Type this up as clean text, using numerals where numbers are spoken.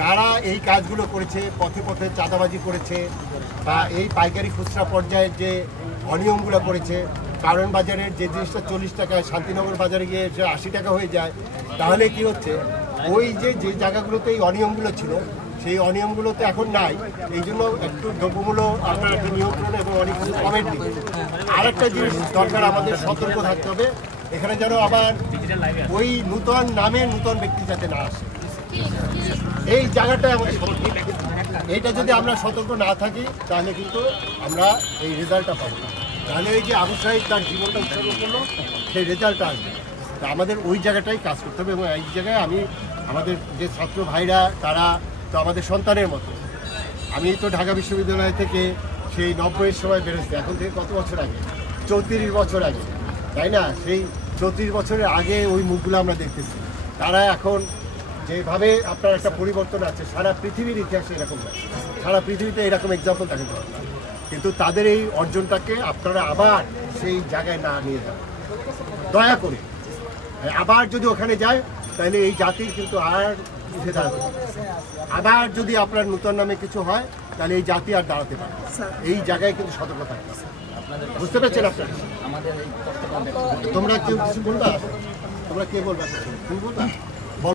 যারা এই কাজগুলো করেছে, পথে পথে চাঁদাবাজি করেছে বা এই পাইকারি খুচরা পর্যায়ের যে অনিয়মগুলো করেছে, কারণ বাজারের যে জিনিসটা 40 টাকায় শান্তিনগর বাজারে গিয়ে সে 80 টাকা হয়ে যায়, তাহলে কি হচ্ছে ওই যে জায়গাগুলোতে এই অনিয়মগুলো ছিল সেই অনিয়মগুলো তো এখন নাই। এই জন্য একটু দ্রব্যমূল্য আপনার একটা নিয়ন্ত্রণ এবং অনেক কিছু কমের দিকে আর একটা জিনিস দরকার, আমাদের সতর্ক থাকতে হবে এখানে যেন আবার ওই নূতন নামে নূতন ব্যক্তি যাতে না আসে। এই জায়গাটায় আমাদের এইটা যদি আমরা সতর্ক না থাকি তাহলে কিন্তু আমরা এই রেজাল্টটা পাবো না। তাহলে এই যে আবু সাহিদ তার জীবনটা উৎসর্গ করলো সেই রেজাল্টটা আসবে। তা আমাদের ওই জায়গাটাই কাজ করতে হবে এবং এই জায়গায় আমি আমাদের যে ছাত্র ভাইরা তারা তো আমাদের সন্তানের মতো। আমি তো ঢাকা বিশ্ববিদ্যালয় থেকে সেই 90-এর সময় বেরোচ্ছি, এখন থেকে কত বছর আগে, 34 বছর আগে, তাই না? সেই 34 বছরের আগে ওই মুখগুলো আমরা দেখতেছি। তারা এখন যেভাবে আপনার একটা পরিবর্তন আছে সারা পৃথিবীর ইতিহাসে এরকম নয়, সারা পৃথিবীতে এরকম এক্সাম্পল থাকে না। কিন্তু তাদের এই অর্জনটাকে আপনারা আবার সেই জায়গায় না নিয়ে যান দয়া করে। আবার যদি ওখানে যায় তাহলে এই জাতির কিন্তু আর উঠে দাঁড়াতে পারে। আবার যদি আপনার নূতন নামে কিছু হয় তাহলে এই জাতি আর দাঁড়াতে পারে। এই জায়গায় কিন্তু সতর্ক থাকতে হবে। বুঝতে পারছেন আপনারা? তোমরা কেউ কিছু বলবা? তোমরা কে বলবা? তুমি বলবা?